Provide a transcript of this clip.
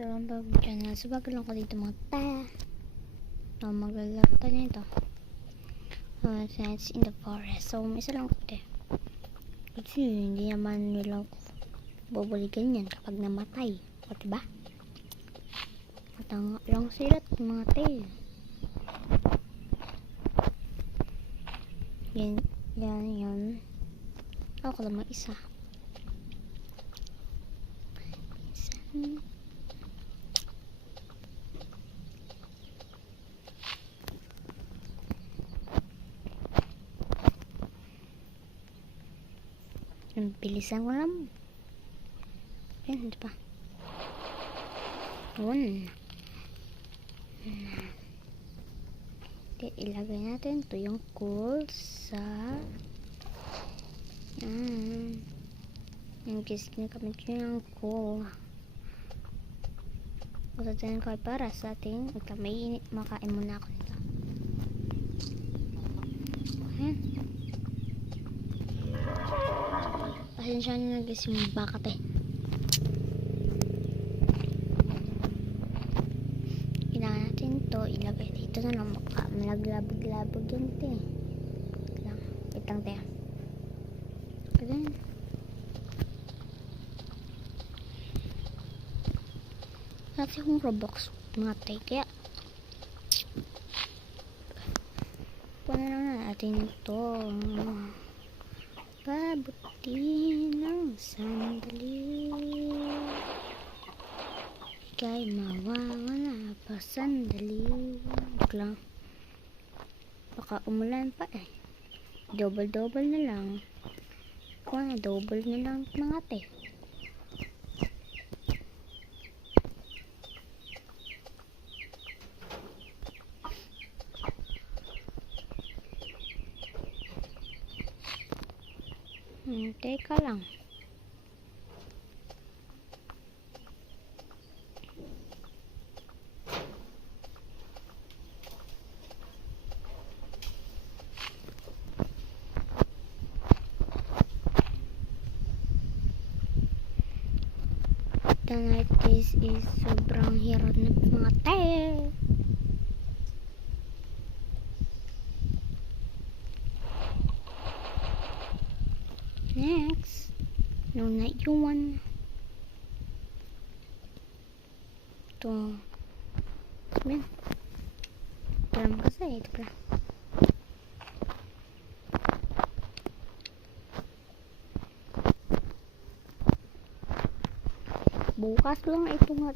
So, bago channel. So, bago lang ko dito mga ta. So, maglalaro tayo nito. It's in the forest. So, isa lang ko dito. Kasi, hindi naman nila bubalikan yan kapag namatay. O, diba? Matanga lang sila at mga tayo. Yan. Ako lang mag-isa. Bilisan ko lang. Yan, diba? Yun. Ilagay natin ito yung coal sa yung kiss na kami yung coal. Matatayin ko para sa ating may init. Makain muna ako nito. Ayan. Pasensya nyo na guys yung bakat eh. Kailangan natin to ilagay dito na lang. Baka malaglabog-labog yan te. Wait lang te. Ayan. Natin yung Roblox mga te. Kaya puno lang natin ito. Pabuti ng sandali. Ika'y mawawala pa sandali. Lang. Baka umulan pa eh. Double na lang. Kung double na lang mga te. Teka lang. The night is sobrang hirap na mga tayo. Next, no night yung one. Ito. Sabihin. Ito lang kasi. Ito pala. Bukas lang ito nga.